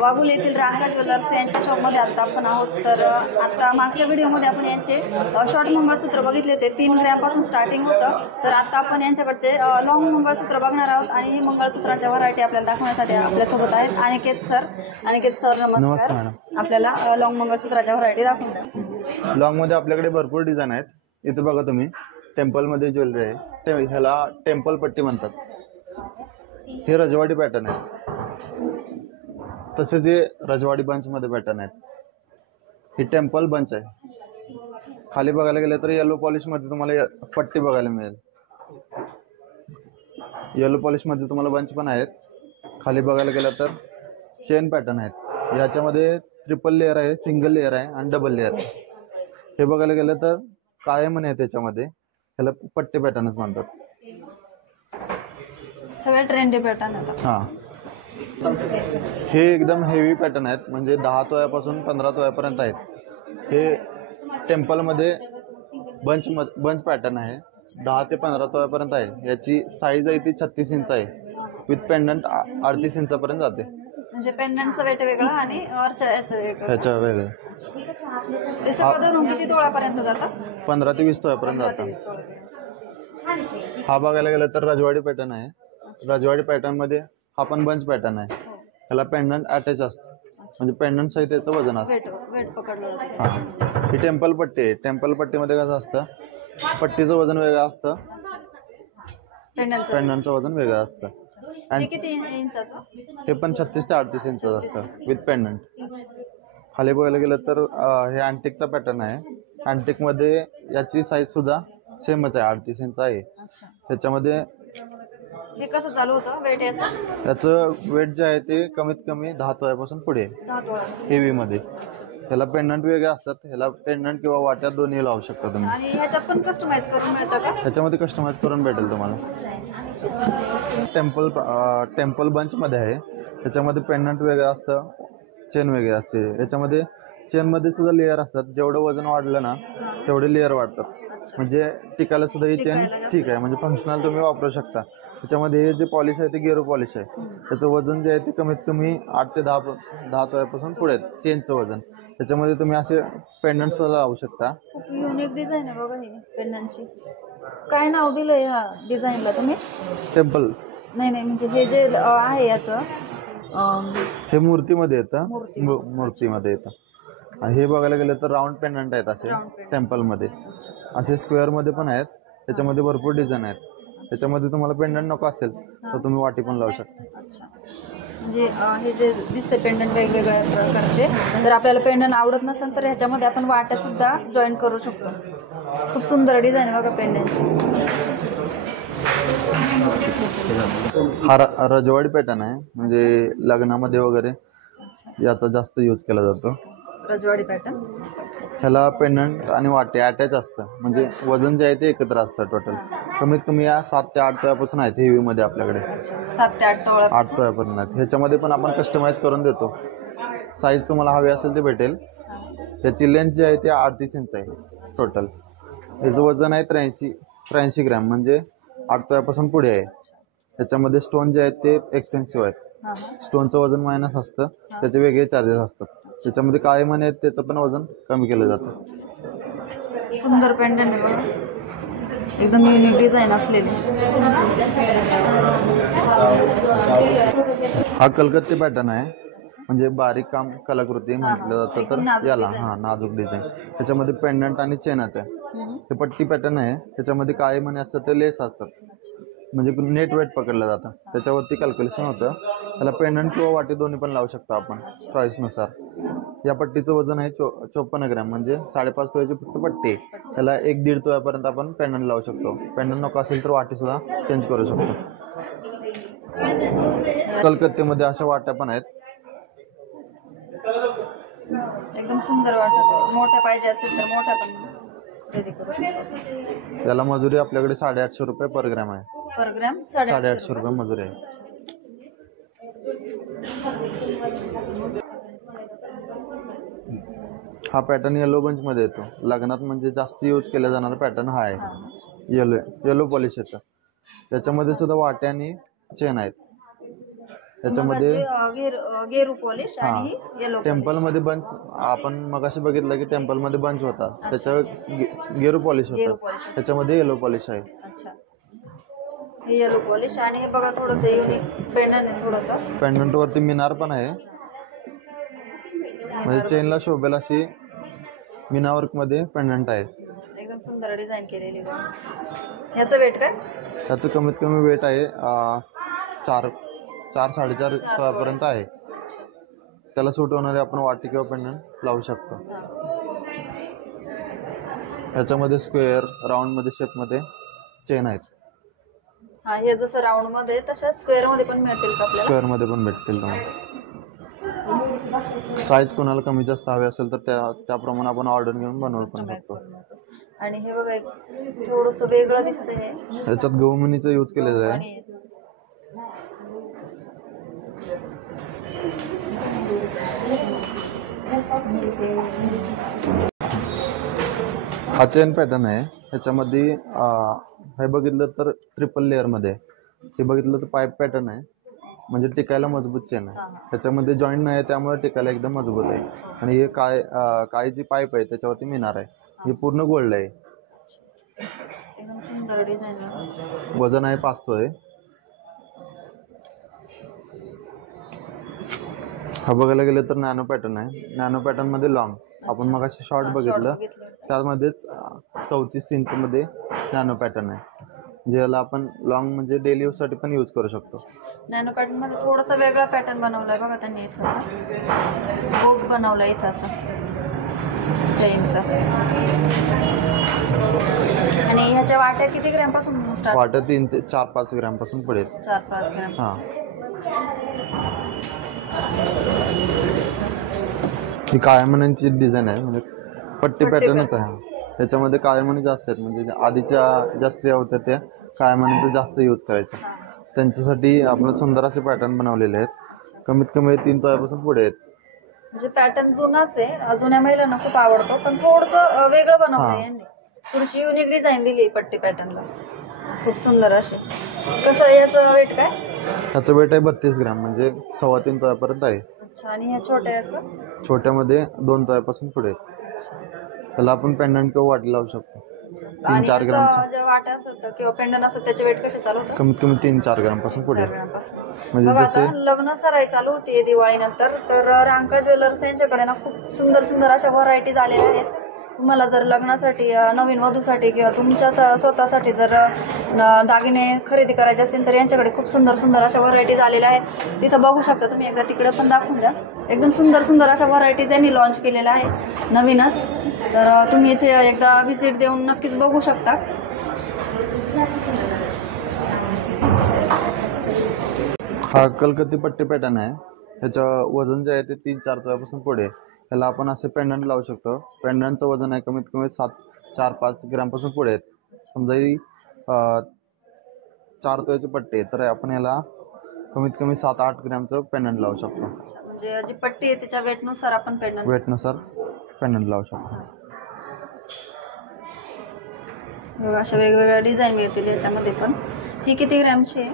वाघोली येथील रांगा ज्वेलर्स यांच्या शॉपमध्ये आता आपण आहोत। तर आता मागच्या व्हिडिओमध्ये आपण यांचे शॉर्ट मंगळसूत्र बघितले होते, 3 ग्रॅमपासून स्टार्टिंग होतं। तर आता आपण यांच्याकडचे लॉंग मंगळसूत्र बघणार आहोत आणि ही मंगळसूत्रांच्या व्हरायटी आपल्याला दाखवण्यासाठी आपल्यासोबत आहेत अनिकेत सर। अनिकेत सर नमस्कार। आपल्याला लॉंग मंगळसूत्राच्या व्हरायटी दाखवून द्या। लॉंग मध्ये आपल्याकडे भरपूर डिझाइन आहेत। इथे बघा तुम्ही, टेम्पल मध्ये ज्वेलरी आहे, ह्याला टेम्पल पट्टी म्हणतात। हे रजवाडी पॅटर्न आहे, तसेच हे रजवाडी बंच मध्ये पॅटर्न आहेत। ही टेम्पल बंच आहे। खाली बघायला गेलं तर येलो पॉलिश मध्ये तुम्हाला पट्टी बघायला मिळेल। येलो पॉलिश मध्ये तुम्हाला बंच पण आहेत। खाली बघायला गेलं तर चेन पॅटर्न आहेत। याच्यामध्ये ट्रिपल लेअर आहे, सिंगल लेअर आहे आणि डबल लेअर आहे। हे बघायला गेलं तर कायम आहे त्याच्यामध्ये, ह्याला पट्टी पॅटर्नच म्हणतात। सगळे ट्रेंडी पॅटर्न आहेत। हां, हे एकदम हेवी पॅटर्न आहेत, म्हणजे 10 तोळ्यापासून 15 तोळ्यापर्यंत आहेत। हे टेम्पल मध्ये बंच पॅटर्न आहे, 10 ते 15 तोळ्यापर्यंत आहे। याची साईज आहे ती 36 इंच आहे, विथ पेंडंट 38 इंचापर्यंत जाते। म्हणजे पेंडंटचं वेट वेगळं आणि ह्याचं वेगळं। ते सगळं किती तोळ्यापर्यंत जातं? 15 ते 20 तोळ्यापर्यंत जातं। हा बघायला गेलं तर रजवाडी पॅटर्न आहे। रजवाडी पॅटर्न मध्ये हा पण बंच पॅटर्न आहे। ह्याला पेंडंट अटॅच असतं, म्हणजे पेंडंट सहित त्याचं वजन असतं। वेट पकडलं जातं। ही टेम्पल पट्टी आहे। टेम्पल पट्टीमध्ये कसं असतं, पट्टीचं वजन वेगळं असतं, पेंडंटचं वजन वेगळं असतं। आणि किती इंचाचं? हे पण 36 ते 38 इंचाचं असतं विथ पेंडंट। खाली बघायला गेलं तर हे अँटिकचा पॅटर्न आहे। अँटिक मध्ये याची साईज सुद्धा सेमच आहे, 38 इंच आहे। त्याच्यामध्ये हे कसं चालू होतं वेट याचं वेट जे आहे ते कमीत कमी 10 तोळ्यापासून पुढे हेवी मध्ये। ह्याला पेंडंट वेगळे असतात, ह्याला पेंडंट किंवा वाट्यात दोन्ही लावू शकता तुम्ही। आणि ह्याच्यात पण कस्टमाइज करून मिळतं का? ह्याच्यामध्ये कस्टमाइज करून भेटेल तुम्हाला। टेम्पल बंच मध्ये आहे, त्याच्यामध्ये पेंडंट वेगळं असतं, चेन वेगळी असते। याच्यामध्ये चेन मध्ये सुद्धा लेअर असतात, जेवढं वजन वाढलं ना तेवढे लेअर वाढतात, म्हणजे टिकायला सुद्धा ही चेन ठीक आहे, म्हणजे फंक्शनल तुम्ही वापरू शकता। त्याच्यामध्ये हे जे पॉलिश आहे ते गेरो पॉलिश आहे। त्याचं वजन जे आहे ते कमीत कमी 8 ते 10 तोळ्यापासून पुढे चेनचं वजन। त्याच्यामध्ये तुम्ही असे पेंडंट सुद्धा लावू शकता। खूप युनिक डिझाईन आहे बघा ही पेंडंटची। काय नाव दिलंय ह्या डिझाईनला तुम्ही? टेम्पल नाही म्हणजे हे जे आहे याचं हे मूर्तीमध्ये येतं, मूर्तीमध्ये येतं। आणि हे बघायला गेलं तर राऊंड पेंडंट आहेत असे टेम्पल मध्ये, असे स्क्वेअर मध्ये पण आहेत। त्याच्यामध्ये भरपूर डिझाईन आहेत। त्याच्यामध्ये तुम्हाला पेंडंट नको असेल तर तुम्ही वाटी पण लावू शकता। म्हणजे हे जे दिसते पेंडंट वेगवेगळ्या प्रकारचे, जर आपल्याला पेंडंट आवडत नसेल तर ह्याच्यामध्ये आपण वाट्या सुद्धा जॉईन करू शकतो। खूप सुंदर डिझाईन आहे बघा पेंडंटची। हा रजवाडी पॅटर्न आहे, म्हणजे लग्नामध्ये वगैरे याचा जास्त यूज केला जातो। रजवाडी पॅटर्न, ह्याला पेंडंट आणि वाटे अटॅच असतं, म्हणजे वजन जे आहे ते एकत्र असतं। टोटल कमीत कमी या 7 ते 8 तोळ्यापासून आहेत हेवी मध्ये आपल्याकडे। 7 ते 8 तोळा 8 तोळ्यापर्यंत आहेत। ह्याच्यामध्ये पण आपण कस्टमाइज करून देतो, साईज तुम्हाला हवी असेल ते भेटेल। त्याची लेंथ जी आहे ती 38 इंच आहे टोटल। याचं वजन आहे 83 ग्रॅम, म्हणजे 8 तोळ्यापासून पुढे आहे। त्याच्यामध्ये स्टोन जे आहेत ते एक्सपेन्सिव्ह आहेत। स्टोनचं वजन मायनस असतं, त्याचे वेगळे चार्जेस असतात। त्याच्यामध्ये काय म्हणे आहेत त्याचं पण वजन कमी केलं जातं। सुंदर पेंडंट आहे बघा, एकदम युनिक डिझाईन असलेली। हा कलकत्ती पॅटर्न आहे, म्हणजे बारीक काम कलाकृती म्हटलं जातं तर याला नाजूक डिझाईन। त्याच्यामध्ये पेंडंट आणि चेन आहे। हे पट्टी पॅटर्न आहे, त्याच्यामध्ये काय म्हणे असतं ते लेस असतात, म्हणजे नेट वेट पकडलं जातं, त्याच्यावरती कॅल्क्युलेशन होतं। त्याला पेंडंट किंवा वाटी दोन्ही पण लावू शकतो आपण चॉईसनुसार। या पट्टीचं वजन आहे 54 ग्रॅम, म्हणजे 5.5 तोळ्याची फक्त पट्टी आहे। त्याला 1-1.5 तोळ्यापर्यंत आपण पेंडंट लावू शकतो। पेंडंट नको असेल तर वाटी सुद्धा चेंज करू शकतो। कलकत्त्यामध्ये अशा वाट्या पण आहेत, एकदम सुंदर वाटत। मोठ्या पाहिजे असेल तर मोठ्या पण खरेदी करू शकतो। त्याला मजुरी आपल्याकडे 850 रुपये पर ग्रॅम आहे। पर ग्रॅम 850 रुपये मजुरी आहे। हा पॅटर्न येलो बंच मध्ये येतो। लग्नात म्हणजे जास्त यूज केला जाणारा पॅटर्न हा आहे। येलो पॉलिश येतं, त्याच्यामध्ये सुद्धा वाट्या आणि चेन आहेत। याच्यामध्ये गेरू पॉलिश आणि येलो टेम्पल मध्ये बंच आपण मगाशी बघितलं की टेम्पल मध्ये बंच होता, त्याच्यावर गेरू पॉलिश होतं, त्याच्यामध्ये येलो पॉलिश आहे. अच्छा, हे येलो पॉलिश. आणि हे बघा थोडंसं युनिक पेंडंट आहे. थोडंसं पेंडंट वरती मिनार पण आहे, म्हणजे चेनला शोभेल अशी मीना वर्क मध्ये पेंडंट आहे. एकदम सुंदर डिझाईन केलेली. ह्याचं वेट काय? त्याचं कमीत कमी वेट आहे 4-4.5 पर्यंत आहे. त्याला सूट होणारे आपण वाटी किंवा पेंडंट लावू शकतो. याच्यामध्ये स्क्वेअर, राऊंड मध्ये, शेप मध्ये चेन आहेत. हा, हे जसं राऊंड मध्ये तशा स्क्वेअर मध्ये पण मिळतील का आपल्याला? स्क्वेअर मध्ये पण भेटतील तुम्हाला. साईज कोणाला कमी जास्त हवी असेल तर त्याप्रमाणे आपण ऑर्डर घेऊन बनवू पण शकतो. आणि हे बघा थोडंसं वेगळं दिसतंय. याच्यात गहूमणीचं यूज केलेलं आहे. हा चेन पॅटर्न आहे. ह्याच्यामध्ये हे बघितलं तर ट्रिपल लेअर मध्ये, हे बघितलं तर पाईप पॅटर्न आहे, म्हणजे टिकायला मजबूत चेन आहे. त्याच्यामध्ये जॉईंट नाही, त्यामुळे टिकायला एकदम मजबूत आहे. आणि हे काय जी पाईप आहे त्याच्यावरती मिनार आहे. हे पूर्ण गोल्ड आहे. वजन आहे 5 तोळे. हा बघायला गेलं तर नॅनो पॅटर्न आहे. नॅनो पॅटर्न मध्ये लॉंग, आपण मग असे शॉर्ट बघितलं त्यामध्येच 34 इंच मध्ये नॅनो पॅटर्न आहे, ज्याला आपण लॉंग म्हणजे डेली यूज साठी पण यूज करू शकतो. नॅनो पॅटर्न मध्ये थोडासा वेगळा पॅटर्न बनवलाय बघा त्यांनी. इथं बोक बनवलाय इथं असं चेनचा. आणि ह्याच्या वाट्या किती ग्रॅम पासून स्टार्ट? वाट्या 3 ते 4-5 ग्रॅम पासून पडेल. 4-5 ग्रॅम. हा, ही काळ्यामण्यांची डिझाईन आहे, म्हणजे पट्टी पॅटर्नच आहे. त्याच्यामध्ये काळ्यामणी जास्त आहेत, म्हणजे आधीच्या जास्त होत्या त्या काळ्यामणीचं जास्त यूज करायचं. त्यांच्यासाठी आपण सुंदर असे पॅटर्न बनवलेले आहेत. कमीत कमी 3 तोळ्यापासून पुढे आहेत. म्हणजे पॅटर्न जुनाच आहे, जुन्या महिलांना खूप आवडतो, पण थोडंसं वेगळं बनवलंय यांनी. थोडीशी युनिक डिझाईन दिली पट्टी पॅटर्नला, खूप सुंदर असे. कसं याचं वेट काय? ह्याचं वेट आहे 32 ग्रॅम, म्हणजे 2.25 तोळ्यापर्यंत आहे. अच्छा. आणि ह्या छोट्या छोट्यामध्ये 2 तोळ्यापासून पुढे. त्याला आपण पेंडंट किंवा वाटी लावू शकतो. 3-4 ग्रॅम. ज्या वाट्या असतात किंवा पेंडंट असतात त्याचे वेट कसे चालू होतं? कमीत कमी 3-4 ग्रॅम पासून पुढे. म्हणजे जसे लग्न सराई चालू होती दिवाळीनंतर, तर रांका ज्वेलर्स यांच्याकडे ना खूप सुंदर सुंदर अशा व्हरायटीज आलेल्या आहेत. तुम्हाला जर लग्नासाठी, नवीन वधूसाठी किंवा तुमच्या स्वतःसाठी जर दागिने खरेदी करायचे असतील तर यांच्याकडे खूप सुंदर सुंदर अशा व्हरायटीज आलेल्या आहेत. तिथं बघू शकता तुम्ही. एकदा तिकडे पण दाखवून द्या. एकदम सुंदर सुंदर अशा व्हरायटीज यांनी लॉन्च केलेल्या आहे नवीनच. तर तुम्ही इथे एकदा व्हिजिट देऊन नक्कीच बघू शकता. हा कलकत्ती पट्टी पॅटर्न आहे. ह्याचं वजन जे आहे ते 3-4 तोळ्यापासून पुढे. त्याला आपण असे पेंडंट लावू शकतो. पेंडंटचं वजन आहे कमीत कमी 4-5 ग्रॅम पासून पुढे. समजा ही 4 तोळ्याची पट्टी आहे, तर आपण याला कमीत कमी 7-8 ग्रॅमचं पेंडंट लावू शकतो. म्हणजे जी पट्टी आहे त्याच्या वेटनुसार आपण वेटनुसार पेंडंट लावू शकतो. अशा वेगवेगळ्या डिझाईन मिळतील याच्यामध्ये पण. ही किती ग्रॅमची आहे?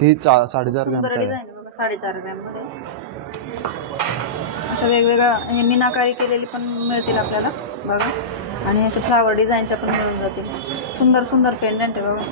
ही 4.5 ग्रॅमची आहे. 4.5 ग्रॅम मध्ये अशा वेगवेगळ्या हे मीनाकारी केलेली पण मिळतील आपल्याला बघा. आणि अशा फ्लावर डिझाईनच्या पण मिळून जातील. सुंदर सुंदर पेंडंट आहे बघा.